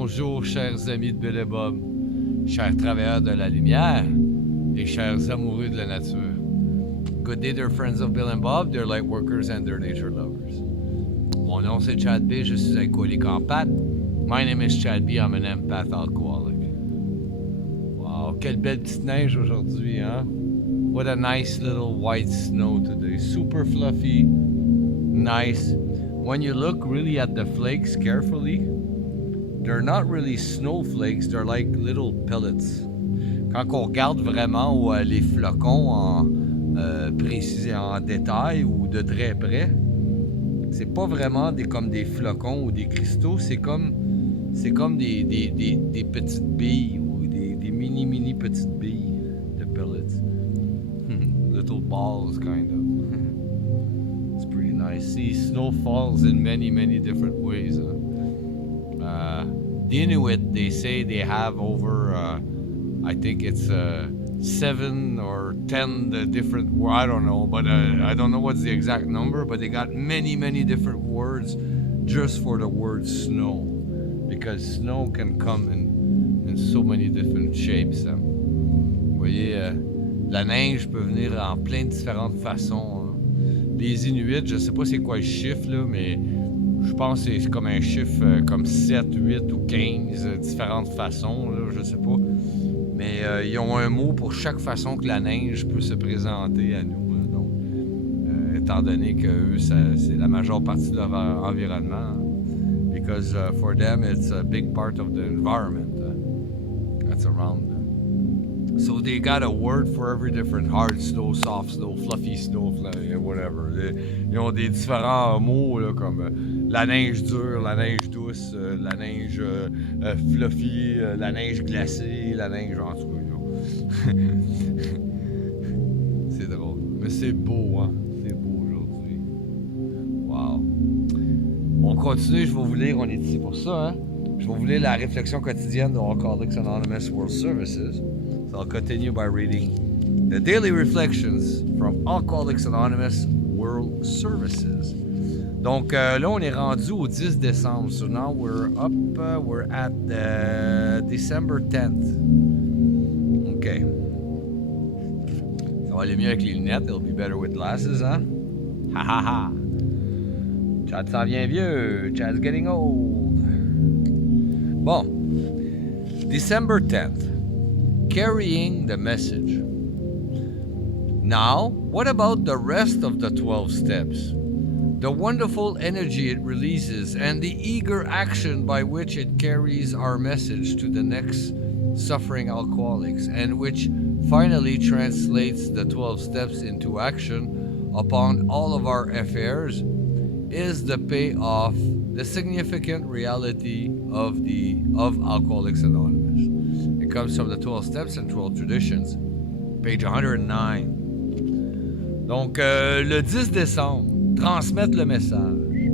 Bonjour, chers amis de Bill et Bob, chers travailleurs de la lumière et chers amoureux de la nature. Good day, they're friends of Bill and Bob, they're light workers and they're nature lovers. Mon nom c'est Chad B, je suis alcoolique en pâte. My name is Chad B, I'm an empath alcoholic. Wow, quelle belle petite neige aujourd'hui, hein? What a nice little white snow today. Super fluffy, nice. When you look really at the flakes carefully, they're not really snowflakes, they're like little pellets. Quand on regarde vraiment les flocons précis en détail ou de très près, c'est pas vraiment comme des flocons ou des cristaux, c'est comme des petites billes ou des mini petites billes de pellets. Little balls, kind of. It's pretty nice. See, snow falls in many different ways. The Inuit, they say they have over, I think it's 7 or 10 different, I don't know, but I don't know what's the exact number, but they got many different words just for the word snow, because snow can come in so many different shapes. Vous voyez, la neige peut venir en plein de différentes façons. Hein. Les Inuits, je sais pas c'est quoi le chiffre, là, mais je pense que c'est comme un chiffre comme 7, 8 ou 15 différentes façons, là, je sais pas. Mais ils ont un mot pour chaque façon que la neige peut se présenter à nous. Hein. Donc, étant donné que eux, c'est la majeure partie de leur environnement. Because for them, it's a big part of the environment that's around them. So they got a word for every different hard snow, soft snow, fluffy snow, whatever. Ils ont des différents mots là, comme la neige dure, la neige douce, la neige fluffy, la neige glacée, la neige en tout cas. C'est drôle. Mais c'est beau, hein? C'est beau aujourd'hui. Wow. On continue, je vais vous lire, on est ici pour ça, hein? Je vais vous lire la réflexion quotidienne de Alcooliques Anonymes World Services. So I'll continue by reading the daily reflections from Alcoolics Anonymous World Services. Donc là, on est rendu au 10 décembre. So now we're at December 10th. OK. Ça va aller mieux avec les lunettes. It'll be better with glasses, hein? Ha ha ha. Chad s'en vient vieux. Chad's getting old. Bon. December 10th. Carrying the message. Now, what about the rest of the 12 steps? The wonderful energy it releases and the eager action by which it carries our message to the next suffering alcoholics, and which finally translates the 12 steps into action upon all of our affairs, is the payoff, the significant reality of Alcoholics Anonymous. It comes from the 12 Steps and 12 Traditions, page 109. Donc, le 10 décembre, transmettre le message.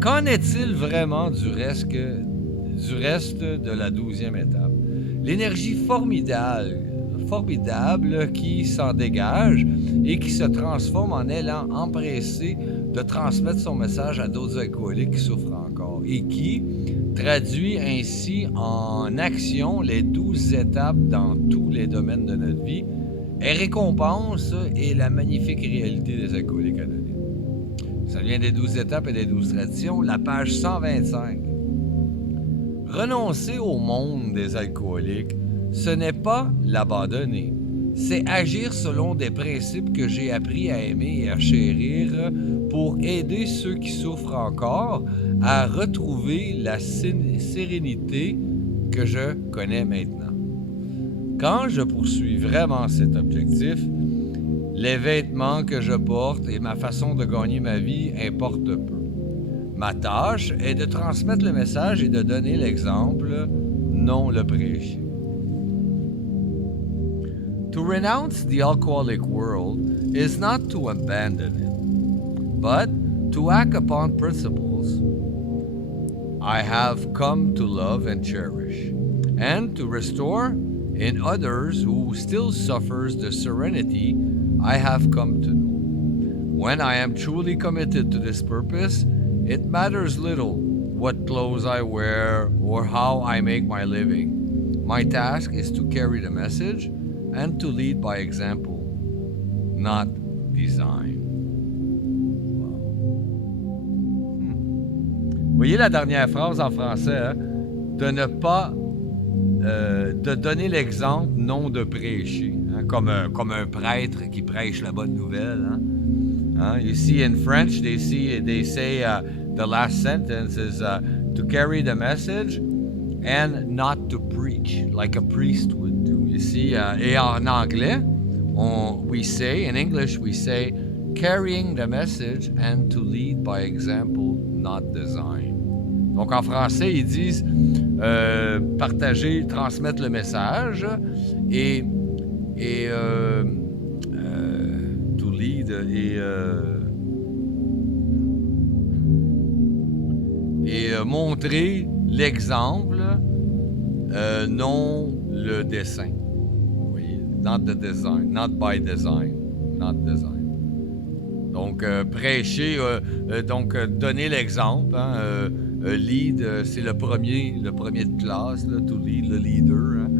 Qu'en est-il vraiment du reste de la 12e étape? L'énergie formidable qui s'en dégage et qui se transforme en élan empressé de transmettre son message à d'autres alcooliques qui souffrent encore et qui traduit ainsi en action les 12 étapes dans tous les domaines de notre vie et récompense et la magnifique réalité des alcooliques anonymes. Ça vient des 12 étapes et des 12 traditions, la page 125. Renoncer au monde des alcooliques, ce n'est pas l'abandonner. C'est agir selon des principes que j'ai appris à aimer et à chérir pour aider ceux qui souffrent encore à retrouver la sérénité que je connais maintenant. Quand je poursuis vraiment cet objectif, les vêtements que je porte et ma façon de gagner ma vie importent peu. Ma tâche est de transmettre le message et de donner l'exemple, non le prêcher. To renounce the alcoholic world is not to abandon it, but to act upon principles I have come to love and cherish, and to restore in others who still suffers the serenity I have come to know. When I am truly committed to this purpose, it matters little what clothes I wear, or how I make my living. My task is to carry the message and to lead by example, not design. Wow. Vous voyez la dernière phrase en français, hein? De ne pas de donner l'exemple, non de prêcher, hein? Comme un prêtre qui prêche la bonne nouvelle. Hein? Hein? You see in French, they say the last sentence is to carry the message and not to preach, like a priest would do. You see, et en anglais, in English, we say carrying the message and to lead by example, not design. Donc en français, ils disent partager, transmettre le message et to lead et montrer l'exemple, non le dessin. Vous voyez? Not the design, not by design, not design. Donc prêcher, donc donner l'exemple, hein, lead, c'est le premier de classe, là, to lead, le leader. Hein.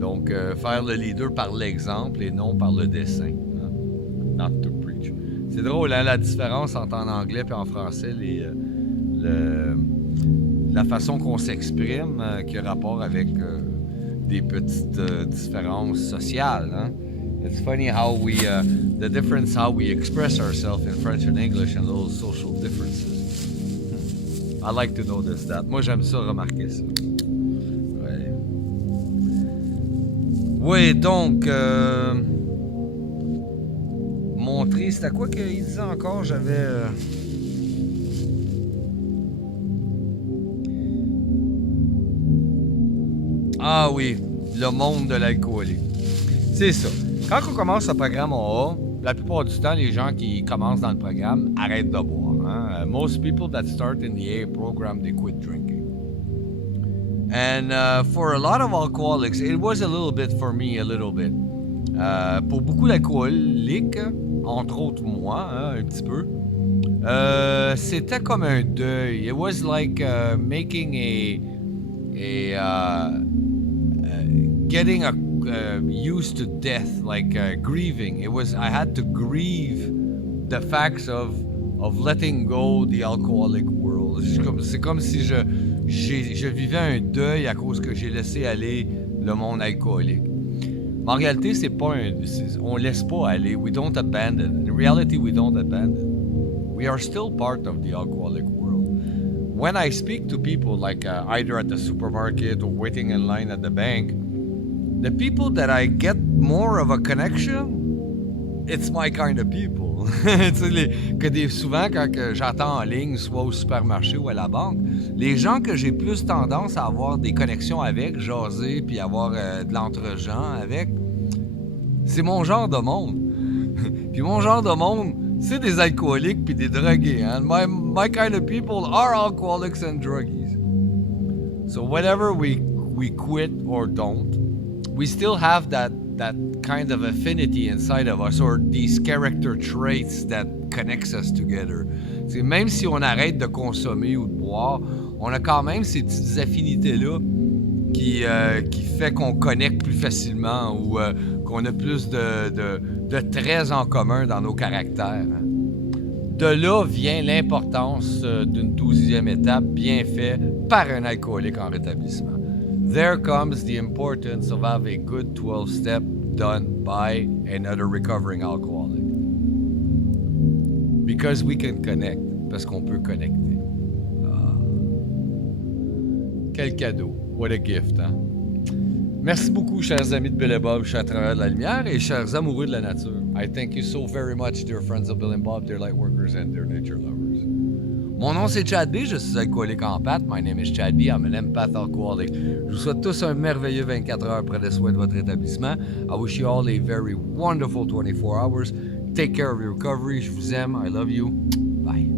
Donc, faire le leader par l'exemple et non par le dessin. Hein. Not to preach. C'est drôle, hein, la différence entre en anglais et en français, la façon qu'on s'exprime qui a rapport avec des petites différences sociales. Hein. It's funny how the difference how we express ourselves in French and English and those social differences. I like to notice that. Moi, j'aime ça, remarquer ça. Ouais. Oui, donc, montrer, c'était quoi qu'il disait encore? J'avais... Ah oui, le monde de l'alcoolique. C'est ça. Quand on commence ce programme AA, la plupart du temps, les gens qui commencent dans le programme arrêtent de boire. Hein? Most people that start in the AA program, they quit drinking. And for a lot of alcoholics, it was a little bit for me, a little bit. Pour beaucoup d'alcooliques, entre autres moi, hein, un petit peu, c'était comme un deuil. It was like making getting used to death, like grieving. I had to grieve the facts of letting go the alcoholic world. C'est comme si je vivais un deuil à cause que j'ai laissé aller le monde alcoolique. Mais en réalité, on laisse pas aller. We don't abandon. In reality, we don't abandon. We are still part of the alcoholic world. When I speak to people, like either at the supermarket or waiting in line at the bank, the people that I get more of a connection, it's my kind of people. Souvent, quand j'attends en ligne, soit au supermarché ou à la banque, les gens que j'ai plus tendance à avoir des connexions avec, jaser, puis avoir de l'entre-gens avec, c'est mon genre de monde. Puis mon genre de monde, c'est des alcooliques puis des drogués. Hein? My kind of people are alcoholics and druggies. So whatever we quit or don't, we still have that kind of affinity inside of us, or these character traits that connects us together. C'est même si on arrête de consommer ou de boire, on a quand même ces petites affinités-là qui fait qu'on connecte plus facilement ou qu'on a plus de traits en commun dans nos caractères. Hein. De là vient l'importance d'une 12e étape bien faite par un alcoolique en rétablissement. There comes the importance of having a good 12-step done by another recovering alcoholic. Because we can connect. Parce qu'on peut connecter. Quel cadeau. What a gift, hein? Merci beaucoup, chers amis de Bill et Bob, chers travailleurs de la lumière et chers amoureux de la nature. I thank you so very much, dear friends of Bill and Bob, dear light workers and dear nature lovers. Mon nom c'est Chad B, je suis alcoolique en pâte. My name is Chad B, I'm an empath alcoholic. Je vous souhaite tous un merveilleux 24 heures près des soins de votre établissement. I wish you all a very wonderful 24 hours. Take care of your recovery. Je vous aime. I love you. Bye.